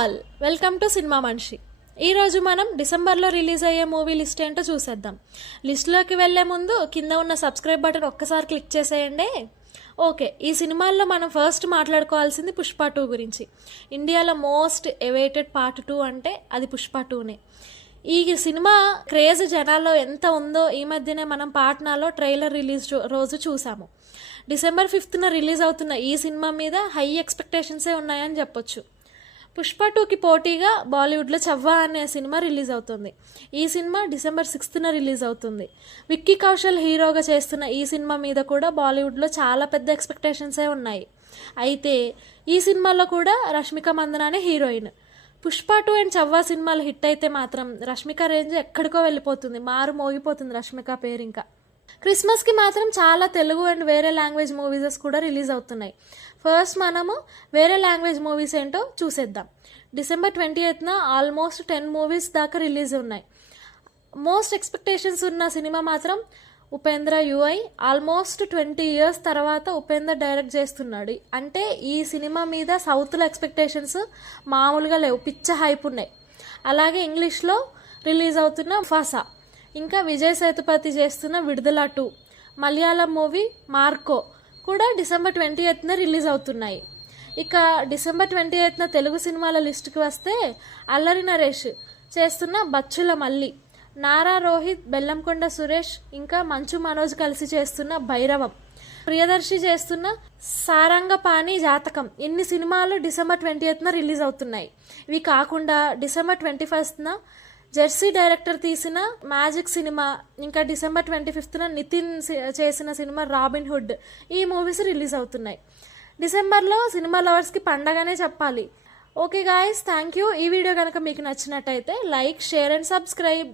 All welcome to cinema మనిషి. ఈరోజు మనం డిసెంబర్లో రిలీజ్ అయ్యే మూవీ లిస్ట్ ఏంటో చూసేద్దాం. లిస్ట్లోకి వెళ్లే ముందు కింద ఉన్న సబ్స్క్రైబ్ బటన్ ఒక్కసారి క్లిక్ చేసేయండి. ఓకే, ఈ సినిమాల్లో మనం ఫస్ట్ మాట్లాడుకోవాల్సింది పుష్ప 2 గురించి. ఇండియాలో మోస్ట్ ఎవైటెడ్ పార్ట్ 2 అంటే అది పుష్ప 2నే. ఈ సినిమా క్రేజ్ జనాల్లో ఎంత ఉందో ఈ మధ్యనే మనం పాట్నాలో ట్రైలర్ రిలీజ్ రోజు చూసాము. డిసెంబర్ 5న రిలీజ్ అవుతున్న ఈ సినిమా మీద హై ఎక్స్పెక్టేషన్సే ఉన్నాయని చెప్పొచ్చు. పుష్ప 2కి పోటీగా బాలీవుడ్లో చవ్వా అనే సినిమా రిలీజ్ అవుతుంది. ఈ సినిమా డిసెంబర్ 6న రిలీజ్ అవుతుంది. విక్కీ కౌశల్ హీరోగా చేస్తున్న ఈ సినిమా మీద కూడా బాలీవుడ్లో చాలా పెద్ద ఎక్స్పెక్టేషన్సే ఉన్నాయి. అయితే ఈ సినిమాలో కూడా రష్మిక మందనానే హీరోయిన్. పుష్ప 2 అండ్ చవ్వా సినిమాలు హిట్ అయితే మాత్రం రష్మిక రేంజ్ ఎక్కడికో వెళ్ళిపోతుంది, మారు మోగిపోతుంది రష్మిక పేరు. ఇంకా క్రిస్మస్కి మాత్రం చాలా తెలుగు అండ్ వేరే లాంగ్వేజ్ మూవీస్ కూడా రిలీజ్ అవుతున్నాయి. ఫస్ట్ మనము వేరే లాంగ్వేజ్ మూవీస్ ఏంటో చూసేద్దాం. డిసెంబర్ 28న ఆల్మోస్ట్ 10 మూవీస్ దాకా రిలీజ్ ఉన్నాయి. మోస్ట్ ఎక్స్పెక్టేషన్స్ ఉన్న సినిమా మాత్రం ఉపేంద్ర యుఐ. ఆల్మోస్ట్ 20 years తర్వాత ఉపేంద్ర డైరెక్ట్ చేస్తున్నాడు. అంటే ఈ సినిమా మీద సౌత్లో ఎక్స్పెక్టేషన్స్ మామూలుగా లేవు, పిచ్చ హైప్ ఉన్నాయి. అలాగే ఇంగ్లీష్లో రిలీజ్ అవుతున్న ఫాసా, ఇంకా విజయ్ సేతుపతి చేస్తున్న విడుదల 2, మలయాళం మూవీ మార్కో కూడా డిసెంబర్ 28న రిలీజ్ అవుతున్నాయి. ఇక డిసెంబర్ 28న తెలుగు సినిమాల లిస్టుకి వస్తే అల్లరి నరేష్ చేస్తున్న బచ్చుల మల్లి, నారా రోహిత్, బెల్లంకొండ సురేష్, ఇంకా మంచు మనోజ్ కలిసి చేస్తున్న భైరవం, ప్రియదర్శి చేస్తున్న సారంగపాణి జాతకం. ఇన్ని సినిమాలు డిసెంబర్ 28న రిలీజ్ అవుతున్నాయి. ఇవి కాకుండా డిసెంబర్ 21న జెర్సీ డైరెక్టర్ తీసిన మ్యాజిక్ సినిమా, ఇంకా డిసెంబర్ 25న నితిన్ చేసిన సినిమా రాబిన్ హుడ్, ఈ మూవీస్ రిలీజ్ అవుతున్నాయి. డిసెంబర్లో సినిమా లవర్స్కి పండగనే చెప్పాలి. Okay guys, thank you. ఈ వీడియో కనుక మీకు నచ్చినట్టయితే లైక్, షేర్ అండ్ సబ్స్క్రైబ్.